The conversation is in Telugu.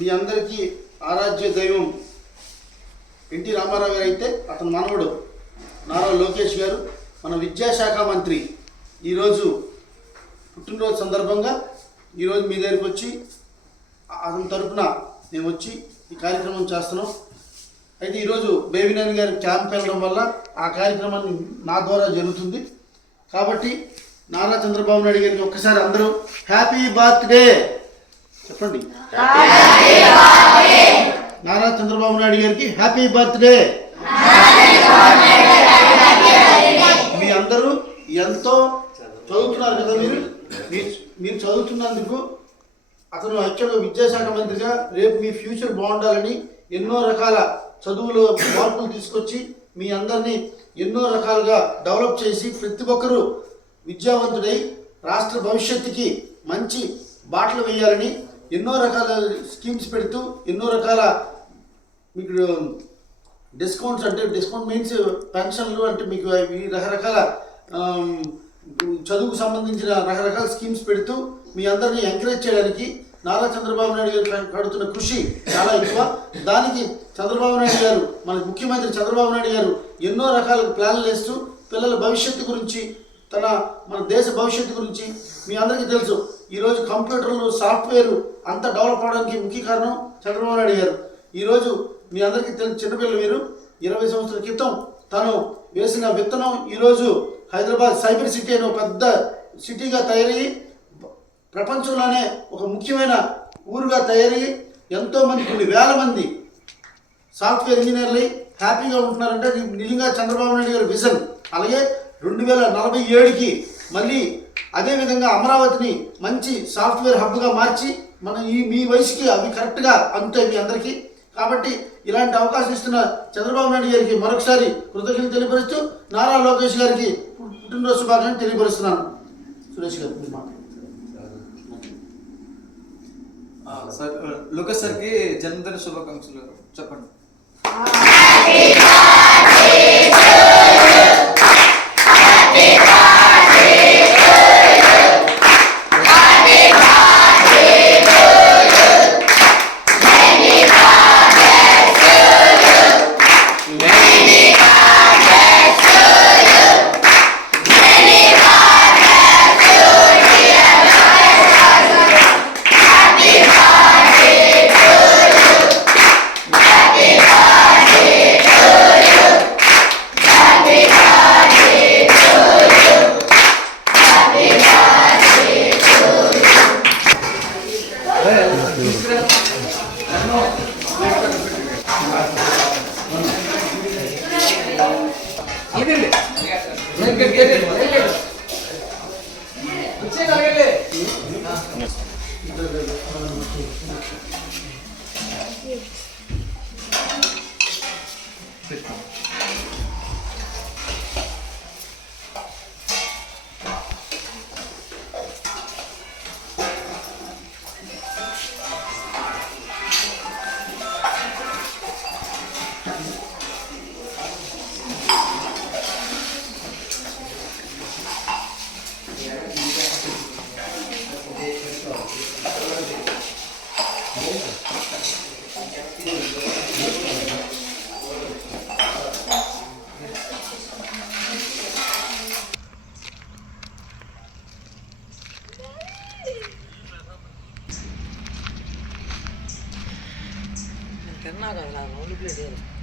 మీ అందరికీ ఆరాధ్య దైవం ఎన్టీ రామారావు గారు అయితే అతని మనవడు నారా లోకేష్ గారు మన విద్యాశాఖ మంత్రి ఈరోజు పుట్టినరోజు సందర్భంగా ఈరోజు మీ దగ్గరికి వచ్చి అతని తరఫున మేము వచ్చి ఈ కార్యక్రమం చేస్తున్నాం. అయితే ఈరోజు బేబీనాని గారి క్యాంప్ వెళ్ళడం వల్ల ఆ కార్యక్రమాన్ని నా ద్వారా జరుగుతుంది. కాబట్టి నారా చంద్రబాబు నాయుడు గారికి ఒక్కసారి అందరూ హ్యాపీ బర్త్డే చెప్పండి. నారా చంద్రబాబు నాయుడు గారికి హ్యాపీ బర్త్డే. మీ అందరూ ఎంతో చదువుతున్నారు కదా, మీరు చదువుతున్నందుకు అతను యాక్చువల్గా విద్యాశాఖ మంత్రిగా రేపు మీ ఫ్యూచర్ బాగుండాలని ఎన్నో రకాల చదువులో మార్పులు తీసుకొచ్చి మీ అందరినీ ఎన్నో రకాలుగా డెవలప్ చేసి ప్రతి ఒక్కరూ విద్యావంతుడై రాష్ట్ర భవిష్యత్తుకి మంచి బాటలు వేయాలని ఎన్నో రకాల స్కీమ్స్ పెడుతూ ఎన్నో రకాల మీకు డిస్కౌంట్స్, అంటే డిస్కౌంట్ మీన్స్ పెన్షన్లు, అంటే మీకు రకరకాల చదువుకు సంబంధించిన రకరకాల స్కీమ్స్ పెడుతూ మీ అందరినీ ఎంకరేజ్ చేయడానికి నారా చంద్రబాబు నాయుడు గారు పడుతున్న కృషి చాలా ఎక్కువ. దానికి చంద్రబాబు నాయుడు గారు, మన ముఖ్యమంత్రి చంద్రబాబు నాయుడు గారు ఎన్నో రకాల ప్లాన్లు వేస్తూ పిల్లల భవిష్యత్తు గురించి, మన దేశ భవిష్యత్తు గురించి మీ అందరికీ తెలుసు. ఈరోజు కంప్యూటర్లు, సాఫ్ట్వేర్ అంతా డెవలప్ అవడానికి ముఖ్య కారణం చంద్రబాబు నాయుడు గారు. ఈరోజు మీ అందరికీ తెలుసు, చిన్నపిల్లలు మీరు 20 సంవత్సరాల క్రితం తను వేసిన విత్తనం ఈరోజు హైదరాబాద్ సైబర్ సిటీ అనే పెద్ద సిటీగా తయారయ్యి ప్రపంచంలోనే ఒక ముఖ్యమైన ఊరుగా తయారయ్యి ఎంతోమంది, కొన్ని వేల మంది సాఫ్ట్వేర్ ఇంజనీర్లు హ్యాపీగా ఉంటున్నారంటే నిజంగా చంద్రబాబు నాయుడు గారి విజన్. అలాగే 2047కి మళ్ళీ అదేవిధంగా అమరావతిని మంచి సాఫ్ట్వేర్ హబ్గా మార్చి మీ వయసుకి అవి కరెక్ట్గా అందుతాయి మీ అందరికీ. కాబట్టి ఇలాంటి అవకాశం ఇస్తున్న చంద్రబాబు నాయుడు గారికి మరొకసారి కృతజ్ఞతలు తెలియపరుస్తూ నారా లోకేష్ గారికి పుట్టినరోజు శుభాకాంక్షలు తెలియపరుస్తున్నాను. సురేష్ గారు మీరు మాట్లాడండి. సార్, లోకేష్ సార్కి జన్మదిన శుభాకాంక్షలు చెప్పండి. करना का ओनली प्लेट है।